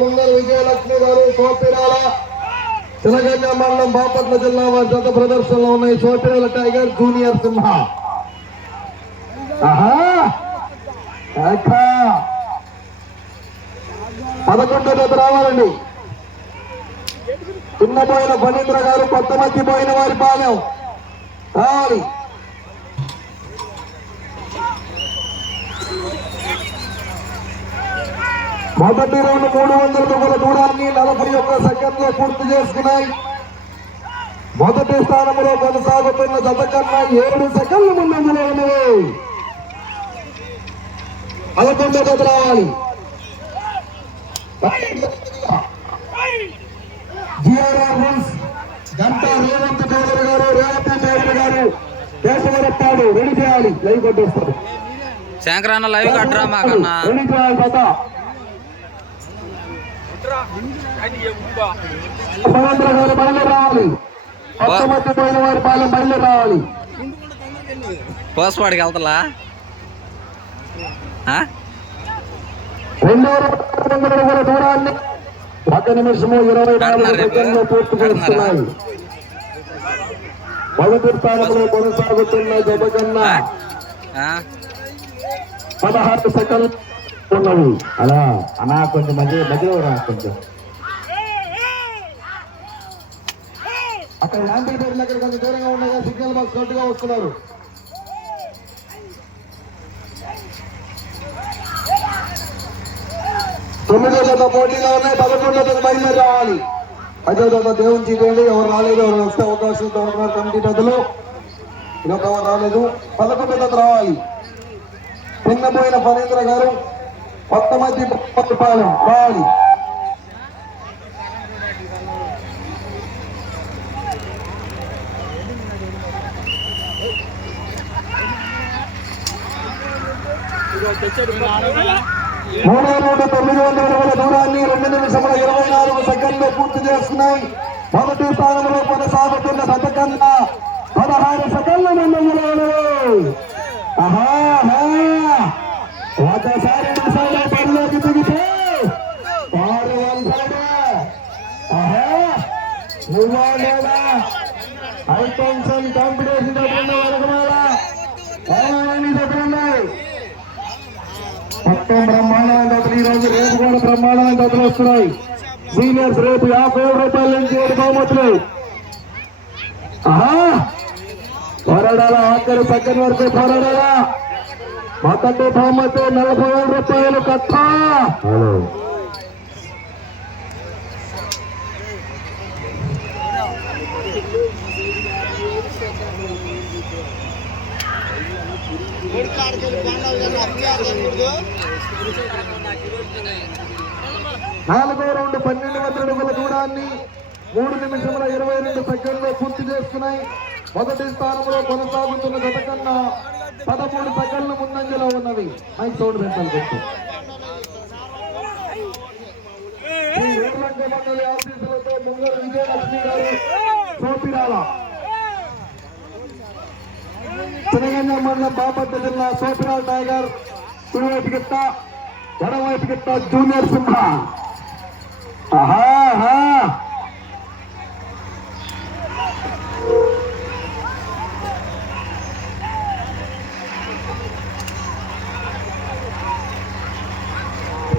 ముంగల్ విజయలక్ష్మి గారు సోపిరాల చిలగంజ మండలం బాపట్ల జిల్లా వారి జత ప్రదర్శనలో ఉన్నాయి. సోపిరాల టైగర్ జూనియర్ సింహ. ఆహా 11వ జత రావాలండి. చిన్నపోయిన ఫణీంద్ర గారు, కొత్త మధ్య పోయిన వారి పాలెం రావాలి. మొదటి రౌండ్ 300 అడుగుల దూరాన్ని 41 సెకండ్లో పూర్తి చేసుకున్నాయి. మొదటి స్థానంలో కొనసాగుతున్న జత కన్నా 7 సెకండ్ల ముందంజలో ఉన్నవి. 11వ జత రావాలి. గంటా రేవంత్ చౌదరి గారు, రేవంత్ చౌదరి గారు కేశవరప్పాడు రెడీ చేయాలి. లైవ్ కొట్టేస్తారు. శంకరన్న లైవ్ కట్టరా మాకన్నా రెడీ చేయాలి. జత మహేంద్ర గారు బయలుదేరి రావాలి. కొత్త మధ్య పోయిన వారి పాలెం బయలుదేరి రావాలి. పోస్పాడికి వెళ్తలా 200 అడుగుల దూరాన్ని 1 నిమిషము 24 సెకండ్లు పూర్తి చేస్తున్నాయి. మొదటి స్థానంలో కొనసాగుతున్న జత కన్నా 16 సెకండ్లు ఉన్నవి. అలా అన్నా కొంచెం మధ్యలో రా. కొంచెం అక్కడ యాంటీ పేర్లు అక్కడ కొంచెం దూరంగా ఉన్నాయి. సిగ్నల్ బాక్స్ కరెక్ట్గా వస్తున్నారు. తొమ్మిదో జత పోటీలో ఉన్నాయి. 11వ జత బయలుదేరి రావాలి. 5వ జత దేవుని చీటండి. ఎవరు రాలేదు, ఎవరు వస్తే అవకాశంతో ఉన్నారు కమిటీ పెద్దలు. ఇదొక ఎవరు రాలేదు. 11వ జత రావాలి. చిన్నపోయిన ఫణీంద్ర గారు, కొత్త మధ్య పాలెం రావాలి. మూడో రౌండ్ 900 అడుగుల దూరాన్ని 2 నిమిషముల 24 సెకండ్లు పూర్తి చేస్తున్నాయి. మొదటి స్థానంలో కొనసాగుతున్న జత కన్నా 16 సెకండ్ల ముందంజలో ఒకసారి పనిలోకి దిగితే హైటెన్షన్ కాంపిటీషన్ దగ్గరున్నాయి. మొత్తం బ్రహ్మాండమైన జతలు ఈ రోజు, రేపు కూడా బ్రహ్మాండమైన జతలు వస్తున్నాయి. సీనియర్స్ రేపు 50 రూపాయల నుంచి 7 బహుమతులు. పోరాడాలా, ఆఖరి సెకండ్ వరకు పోరాడాలా. మొదటి బహుమతి 40,000 రూపాయలు కట్ట. నాలుగో రౌండ్ 1200 అడుగుల దూరాన్ని 3 నిమిషముల 22 సెకండ్లు పూర్తి చేస్తున్నాయి. మొదటి స్థానంలో కొనసాగుతున్న జత కన్నా 13 సెకండ్ల ముందంజలో ఉన్నవి. మైక్ సౌండ్ పెంచాలి. గుర్తు మండలి ఆఫీసులతో ముంగల్ విజయలక్ష్మి గారు సోపిరాల చిలగంజ మండలం బాపట్ల జిల్లా సోపిరాల టైగర్ కుడివైపు గిత్త, ఎడవైపు గిత్త జూనియర్ సింహ.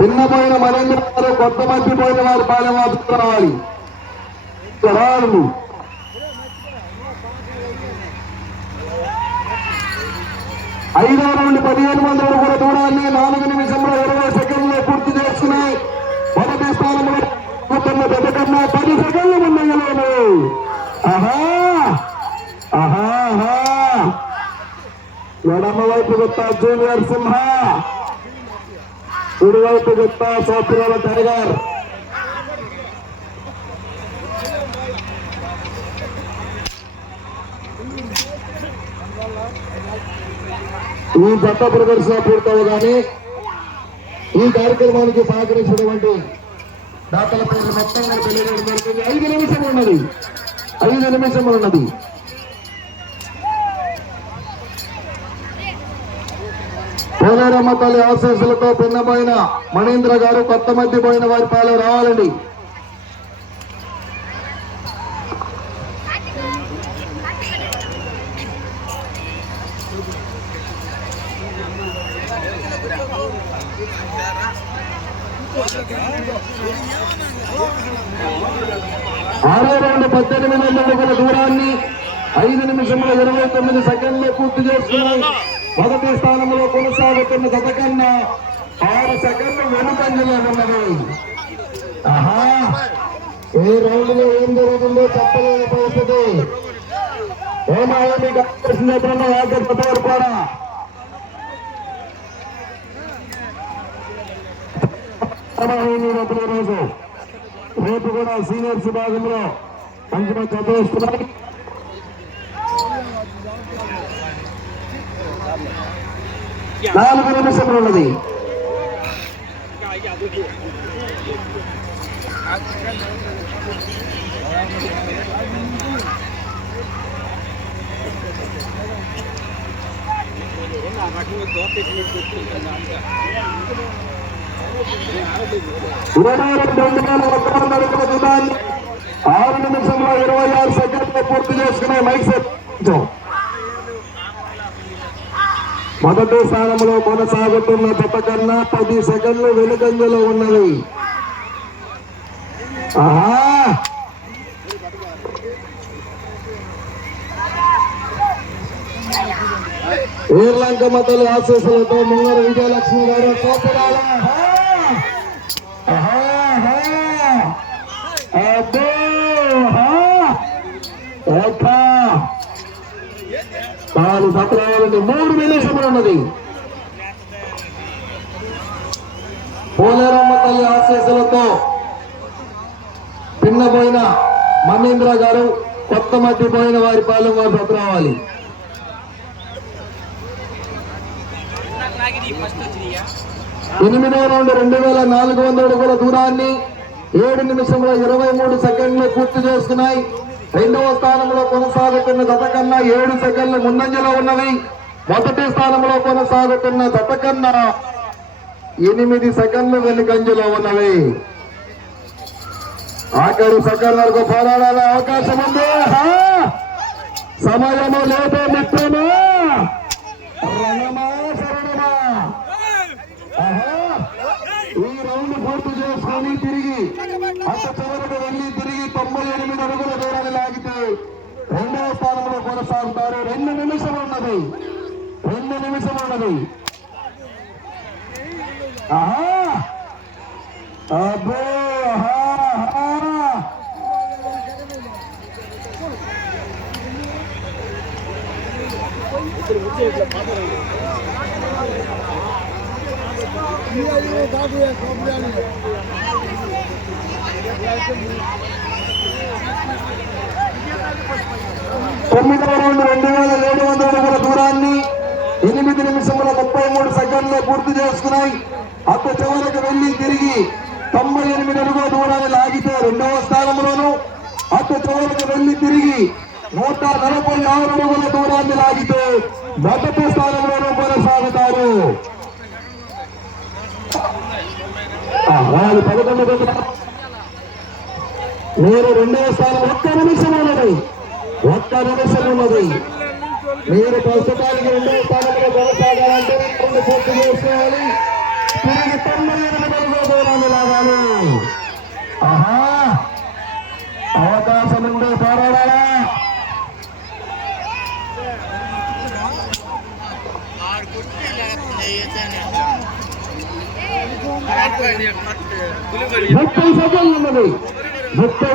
చిన్నపోయిన మరేంద్ర గారు, కొత్త మధ్య పోయిన వారి పాలెం రావాలి. రాళ్ళు 5వ రౌండ్ 1500 అడుగుల దూరాన్ని 4 నిమిషముల 20 సెకండ్లు పూర్తి చేస్తున్నాయి. మొదటి స్థానంలో జత కన్నా 10 సెకండ్ల ముందంజలోను. ఎడమ వైపు గుత్త జూనియర్ సింహ, కుడివైపు గుత్త సోపిరాల టైగర్. ఈ జత ప్రదర్శన పూర్తవగానే ఈ కార్యక్రమానికి సహకరించినటువంటి దాతల పేర్లు మొత్తం తెలియజేయడం జరుగుతుంది. 5 నిమిషములు ఉన్నది. 5 నిమిషములు ఉన్నది. పోలేరమ్మ తల్లి ఆశీస్సులతో పిన్నపోయిన మణీంద్ర గారు కొత్త మధ్య పోయిన వారి పాలు రావాలండి. ఆరో రౌండ్ 18 అడుగుల దూరాన్ని 5 నిమిషముల 29 సెకండ్లు పూర్తి చేసుకున్నాయి. మొదటి స్థానంలో కొనసాగుతున్న జత కన్నా 6 సెకండ్లు వెనుకంజలో ఉన్నది. ఆహా, ఏ రౌండ్ లో ఏం జరుగుతుందో చెప్పలేని పరిస్థితి. ఏమాయని కావాల్సినటువంటి ఆకర్షణ కూడా రోజు రేపు కూడా సీనియర్స్ విభాగంలో మంచి మంచి చదివిస్తున్నాయి. నాలుగు నిమిషంలో ఉన్నది. అడుగుల దూరాన్ని 6 నిమిషంలో 26 సెకండ్లు పూర్తి చేసుకునే మైక్ సెట్. మొదటి స్థానంలో కొనసాగుతున్న జత కన్నా 10 సెకండ్లు వెనుకంజలో ఉన్నవి. ఆహా, ఏర్లంకమ్మ తల్లి ఆశీస్సులతో ముంగర విజయలక్ష్మి గారు సోపరాల నాలుగు సంవత్సరాలండి 3 నిమిషములు ఉన్నది. పోలేరమ్మ తల్లి ఆశీస్సులతో పిన్నపోయిన మహేంద్ర గారు కొత్త మధ్య పోయిన వారి పాలన వారు జత రావాలి. 8వ రౌండ్ 2400 అడుగుల దూరాన్ని 7 నిమిషముల 23 సెకండ్లు పూర్తి చేసుకున్నాయి. రెండవ స్థానంలో కొనసాగుతున్న జత కన్నా 7 సెకండ్లు ముందంజలో ఉన్నవి. మొదటి స్థానంలో కొనసాగుతున్న జత కన్నా 8 సెకండ్లు వెనుకంజలో ఉన్నవి. ఆఖరి సెకండ్ వరకు పోరాడాల అవకాశం ఉంది. సమయము లేదో మిత్రమా, రణమా శరణమా. ఈ రౌండ్ పూర్తి చేసుకొని తిరిగి అంత చివరకు వెళ్ళి తిరిగి 98 అడుగుల దూరాన్ని లాగితే రెండవ స్థానంలో కొనసాగుతారు. 2 నిమిషములు ఉన్నది. 2 నిమిషములు ఉన్నది. అబ్బో, 9వ రౌండ్ 2700 అడుగుల దూరాన్ని 8 నిమిషముల 33 సెకండ్లు పూర్తి చేసుకున్నాయి. అంత చివరకు వెళ్లి తిరిగి 98 అడుగుల దూరాన్ని లాగితే రెండవ స్థానంలోను, అంత చివరకు వెళ్లి తిరిగి 146 అడుగుల దూరాన్ని లాగితే మొదటి స్థానంలోనూ కొనసాగుతారు. వాళ్ళు 11 మీరు రెండవ స్థానం 1 నిమిషం ఉన్నది. 1 నిమిషం ఉన్నది. మీరు ప్రస్తుతానికి రెండవ స్థానంలో కొనసాగాలంటే రెండు పూర్తి చేసుకోవాలి. తిరిగి 98 అడుగుల దూరాన్ని లాగాలి. ఆహా, అవకాశం ఉండే పోరాడాలా. ముప్పై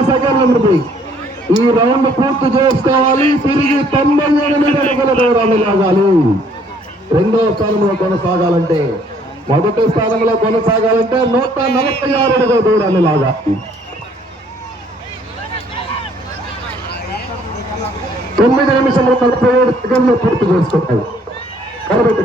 సెకండ్లు ఉన్నది. ఈ రౌండ్ పూర్తి చేసుకోవాలి. తిరిగి 98 అడుగుల దూరాన్ని లాగాలి. రెండవ స్థానంలో కొనసాగాలంటే, మొదటి స్థానంలో కొనసాగాలంటే 146 అడుగుల దూరాన్ని లాగాలి. 9 నిమిషములు 47 సెకండ్లు పూర్తి చేసుకోవాలి. కాబట్టి